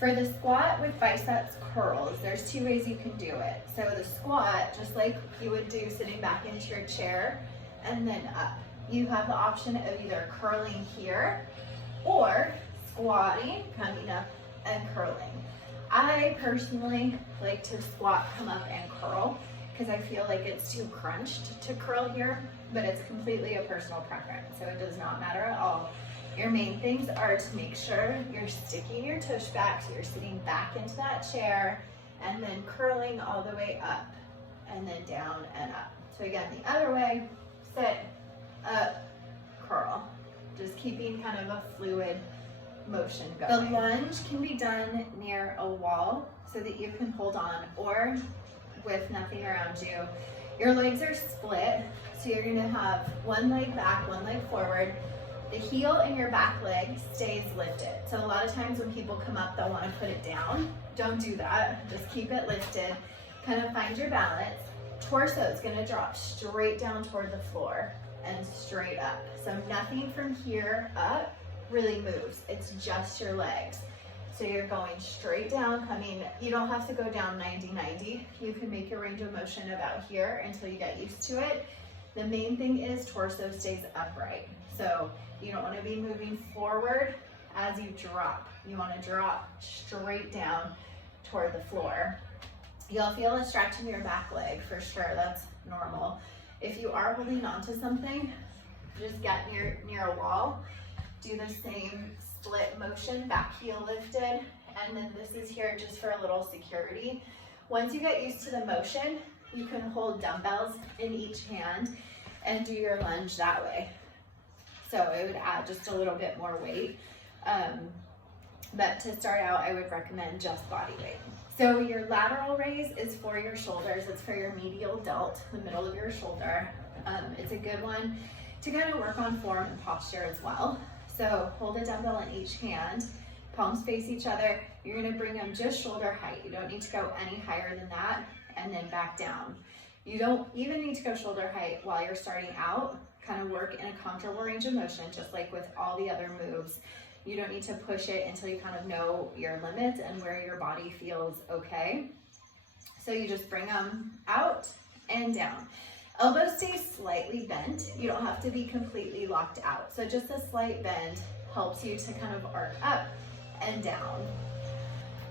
For the squat with biceps curls, there's two ways you can do it. So the squat, just like you would do sitting back into your chair and then up. You have the option of either curling here or squatting, coming up and curling. I personally like to squat, come up and curl because I feel like it's too crunched to curl here, but it's completely a personal preference, so it does not matter at all. Your main things are to make sure you're sticking your tush back, so you're sitting back into that chair, and then curling all the way up, and then down and up. So again, the other way, sit, up, curl. Just keeping kind of a fluid motion going. The lunge can be done near a wall so that you can hold on, or with nothing around you. Your legs are split, so you're gonna have one leg back, one leg forward. The heel in your back leg stays lifted. So a lot of times when people come up, they'll want to put it down. Don't do that. Just keep it lifted. Kind of find your balance. Torso is going to drop straight down toward the floor and straight up. So nothing from here up really moves. It's just your legs. So you're going straight down, you don't have to go down 90-90. You can make your range of motion about here until you get used to it. The main thing is torso stays upright. So you don't want to be moving forward as you drop. You want to drop straight down toward the floor. You'll feel a stretch in your back leg for sure. That's normal. If you are holding on to something, just get near a wall. Do the same split motion, back heel lifted, and then this is here just for a little security. Once you get used to the motion, you can hold dumbbells in each hand and do your lunge that way. So it would add just a little bit more weight. But to start out, I would recommend just body weight. So your lateral raise is for your shoulders. It's for your medial delt, the middle of your shoulder. It's a good one to kind of work on form and posture as well. So hold a dumbbell in each hand, palms face each other. You're gonna bring them just shoulder height. You don't need to go any higher than that, and then back down. You don't even need to go shoulder height while you're starting out. Kind of work in a comfortable range of motion, just like with all the other moves. You don't need to push it until you kind of know your limits and where your body feels okay. So you just bring them out and down. Elbows stay slightly bent. You don't have to be completely locked out. So just a slight bend helps you to kind of arc up and down.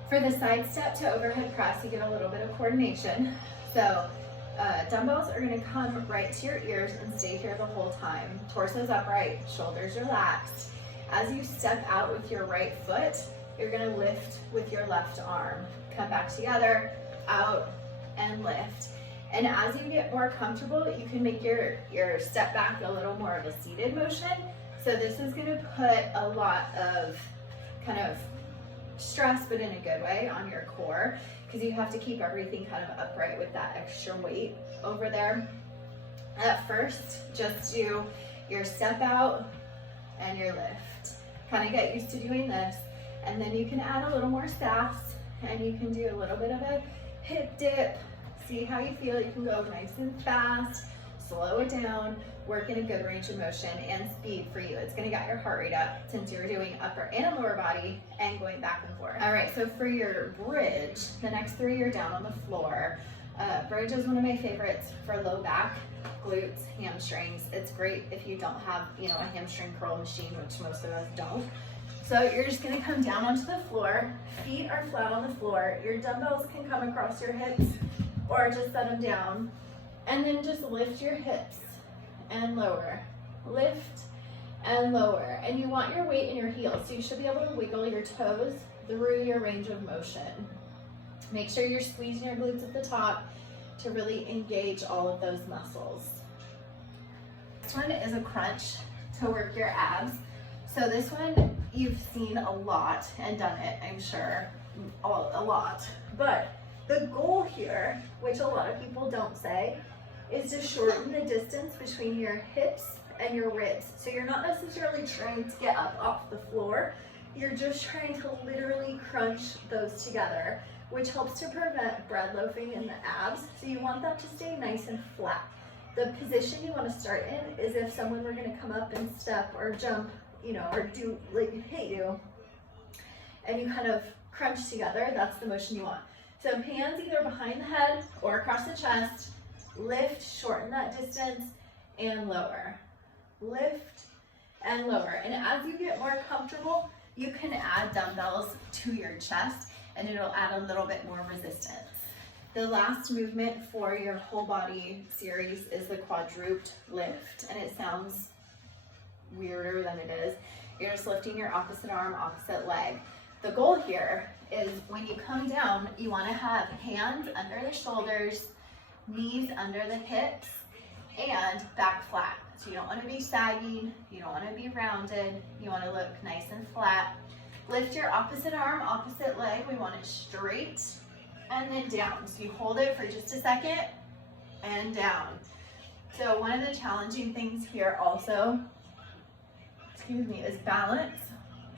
For the side step to overhead press, you get a little bit of coordination. So dumbbells are gonna come right to your ears and stay here the whole time. Torso's upright, shoulders relaxed. As you step out with your right foot, you're gonna lift with your left arm. Come back together, out, and lift. And as you get more comfortable, you can make your step back a little more of a seated motion. So this is gonna put a lot of kind of stress, but in a good way, on your core, because you have to keep everything kind of upright with that extra weight over there. At first, just do your step out and your lift. Kind of get used to doing this, and then you can add a little more safs, and you can do a little bit of a hip dip. See how you feel. You can go nice and fast, slow it down, work in a good range of motion and speed for you. It's gonna get your heart rate up since you're doing upper and lower body and going back and forth. All right, so for your bridge, the next three are down on the floor. Bridge is one of my favorites for low back, glutes, hamstrings. It's great if you don't have, a hamstring curl machine, which most of us don't. So you're just gonna come down onto the floor. Feet are flat on the floor. Your dumbbells can come across your hips or just set them down. And then just lift your hips and lower. Lift and lower. And you want your weight in your heels, so you should be able to wiggle your toes through your range of motion. Make sure you're squeezing your glutes at the top to really engage all of those muscles. This one is a crunch to work your abs. So this one you've seen a lot and done it, I'm sure, a lot. But the goal here, which a lot of people don't say, is to shorten the distance between your hips and your ribs. So you're not necessarily trying to get up off the floor, you're just trying to literally crunch those together, which helps to prevent bread loafing in the abs. So you want that to stay nice and flat. The position you want to start in is if someone were going to come up and step or jump, or do like hit you, and you kind of crunch together. That's the motion you want. So hands either behind the head or across the chest. Lift, shorten that distance, and lower. Lift and lower. And as you get more comfortable, you can add dumbbells to your chest and it'll add a little bit more resistance. The last movement for your whole body series is the quadruped lift, and it sounds weirder than it is. You're just lifting your opposite arm, opposite leg. The goal here is when you come down, you want to have hands under the shoulders, knees under the hips, and back flat. So you don't want to be sagging, you don't want to be rounded, you want to look nice and flat. Lift your opposite arm, opposite leg. We want it straight and then down. So you hold it for just a second and down. So one of the challenging things here also, is balance.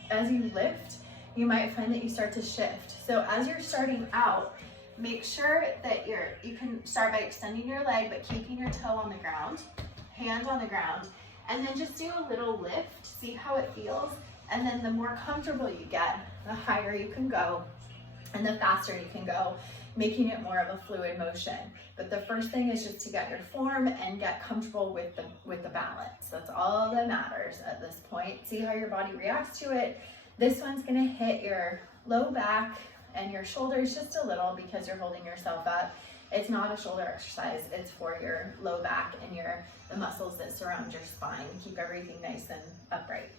As you lift, you might find that you start to shift. So as you're starting out, make sure that you can start by extending your leg, but keeping your toe on the ground, hand on the ground, and then just do a little lift, see how it feels. And then the more comfortable you get, the higher you can go and the faster you can go, making it more of a fluid motion. But the first thing is just to get your form and get comfortable with the balance. That's all that matters at this point. See how your body reacts to it. This one's gonna hit your low back and your shoulders just a little because you're holding yourself up. It's not a shoulder exercise, it's for your low back and the muscles that surround your spine. Keep everything nice and upright.